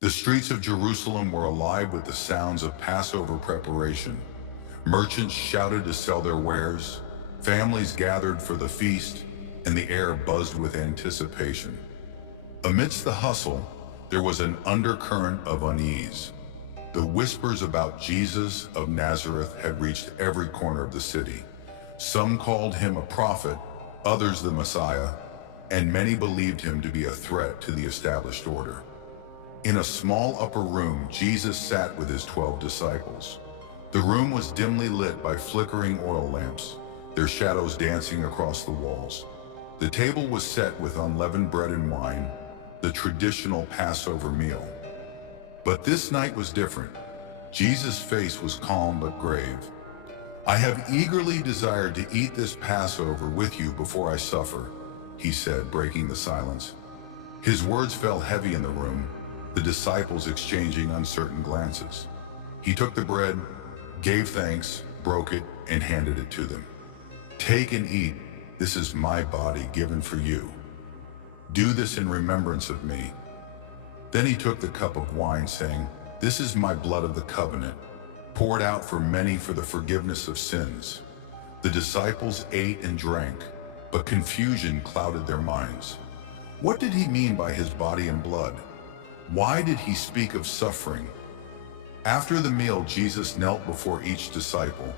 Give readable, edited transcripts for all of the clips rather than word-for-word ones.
The streets of Jerusalem were alive with the sounds of Passover preparation. Merchants shouted to sell their wares, families gathered for the feast, and the air buzzed with anticipation. Amidst the hustle, there was an undercurrent of unease. The whispers about Jesus of Nazareth had reached every corner of the city. Some called him a prophet, others the Messiah, and many believed him to be a threat to the established order. In a small upper room, Jesus sat with his 12 disciples. The room was dimly lit by flickering oil lamps, their shadows dancing across the walls. The table was set with unleavened bread and wine, the traditional Passover meal. But this night was different. Jesus' face was calm but grave. "I have eagerly desired to eat this Passover with you before I suffer," he said, breaking the silence. His words fell heavy in the room, the disciples exchanging uncertain glances. He took the bread, gave thanks, broke it, and handed it to them. "Take and eat. This is my body given for you. Do this in remembrance of me." Then he took the cup of wine, saying, "This is my blood of the covenant, poured out for many for the forgiveness of sins." The disciples ate and drank, but confusion clouded their minds. What did he mean by his body and blood? Why did he speak of suffering? After the meal, Jesus knelt before each disciple,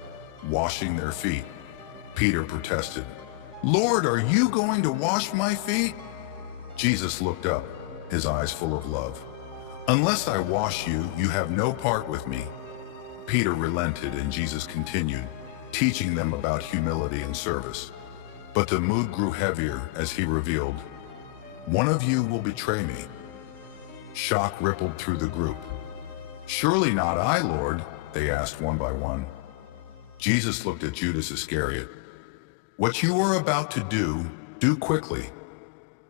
washing their feet. Peter protested, "Lord, are you going to wash my feet?" Jesus looked up, his eyes full of love. "Unless I wash you, you have no part with me." Peter relented, and Jesus continued, teaching them about humility and service. But the mood grew heavier as he revealed, "One of you will betray me." Shock rippled through the group. "Surely not I, Lord," they asked one by one. Jesus looked at Judas Iscariot. "What you are about to do quickly."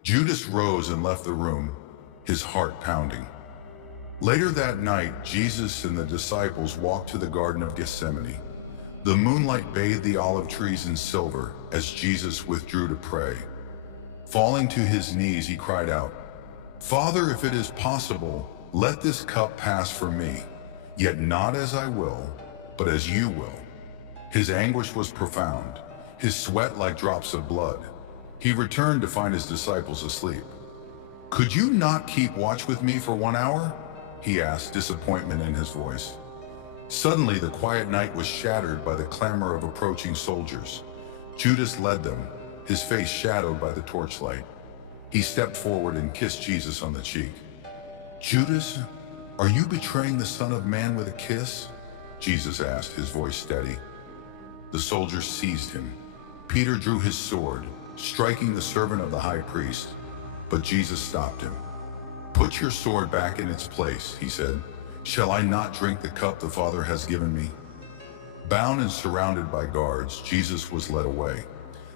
Judas rose and left the room, his heart pounding. Later that night, Jesus and the disciples walked to the Garden of Gethsemane. The moonlight bathed the olive trees in silver as Jesus withdrew to pray. Falling to his knees, he cried out, "Father, if it is possible, let this cup pass from me, yet not as I will, but as you will." His anguish was profound, his sweat like drops of blood. He returned to find his disciples asleep. "Could you not keep watch with me for 1 hour?" he asked, disappointment in his voice. Suddenly, the quiet night was shattered by the clamor of approaching soldiers. Judas led them, his face shadowed by the torchlight. He stepped forward and kissed Jesus on the cheek. "Judas, are you betraying the Son of Man with a kiss?" Jesus asked, his voice steady. The soldiers seized him. Peter drew his sword, striking the servant of the high priest, but Jesus stopped him. "Put your sword back in its place," he said. "Shall I not drink the cup the Father has given me?" Bound and surrounded by guards, Jesus was led away.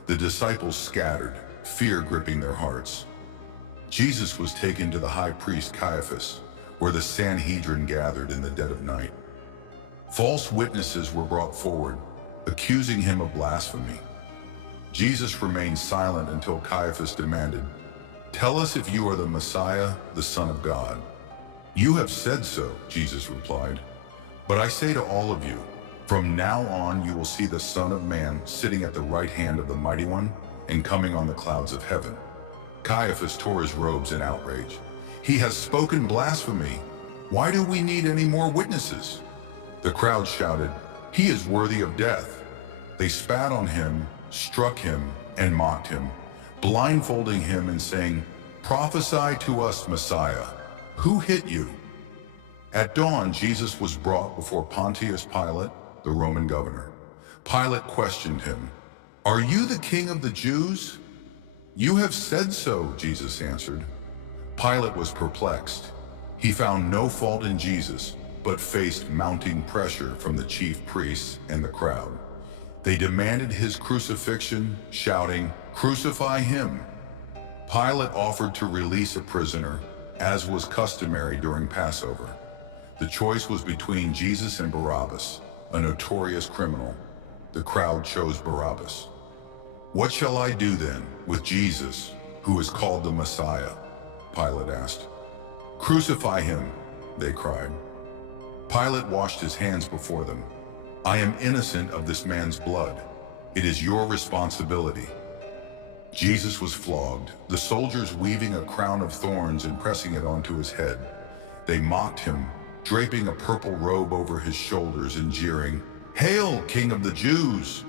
The disciples scattered, fear gripping their hearts. Jesus was taken to the high priest Caiaphas, where the Sanhedrin gathered in the dead of night. False witnesses were brought forward, accusing him of blasphemy. Jesus remained silent until Caiaphas demanded, "Tell us if you are the Messiah, the Son of God." "You have said so," Jesus replied. "But I say to all of you, from now on you will see the Son of Man sitting at the right hand of the Mighty One and coming on the clouds of heaven." Caiaphas tore his robes in outrage. "He has spoken blasphemy. Why do we need any more witnesses?" The crowd shouted, "He is worthy of death." They spat on him, struck him, and mocked him, blindfolding him and saying, "Prophesy to us, Messiah. Who hit you?" At dawn, Jesus was brought before Pontius Pilate, the Roman governor. Pilate questioned him, "Are you the king of the Jews?" "You have said so," Jesus answered. Pilate was perplexed. He found no fault in Jesus, but faced mounting pressure from the chief priests and the crowd. They demanded his crucifixion, shouting, "Crucify him!" Pilate offered to release a prisoner, as was customary during Passover. The choice was between Jesus and Barabbas, a notorious criminal. The crowd chose Barabbas. "What shall I do then with Jesus, who is called the Messiah?" Pilate asked. "Crucify him," they cried. Pilate washed his hands before them. I am innocent of this man's blood. It is your responsibility. Jesus was flogged, the soldiers weaving a crown of thorns and pressing it onto his head. They mocked him, draping a purple robe over his shoulders and jeering, "Hail, King of the Jews!"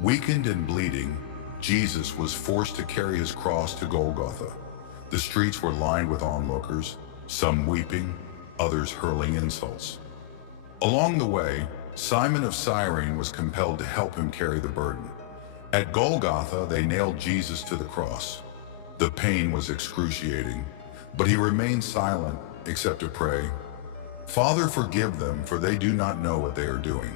Weakened and bleeding, Jesus was forced to carry his cross to Golgotha. The streets were lined with onlookers, some weeping, others hurling insults. Along the way, Simon of Cyrene was compelled to help him carry the burden. At Golgotha, they nailed Jesus to the cross. The pain was excruciating, but he remained silent except to pray, "Father, forgive them, for they do not know what they are doing."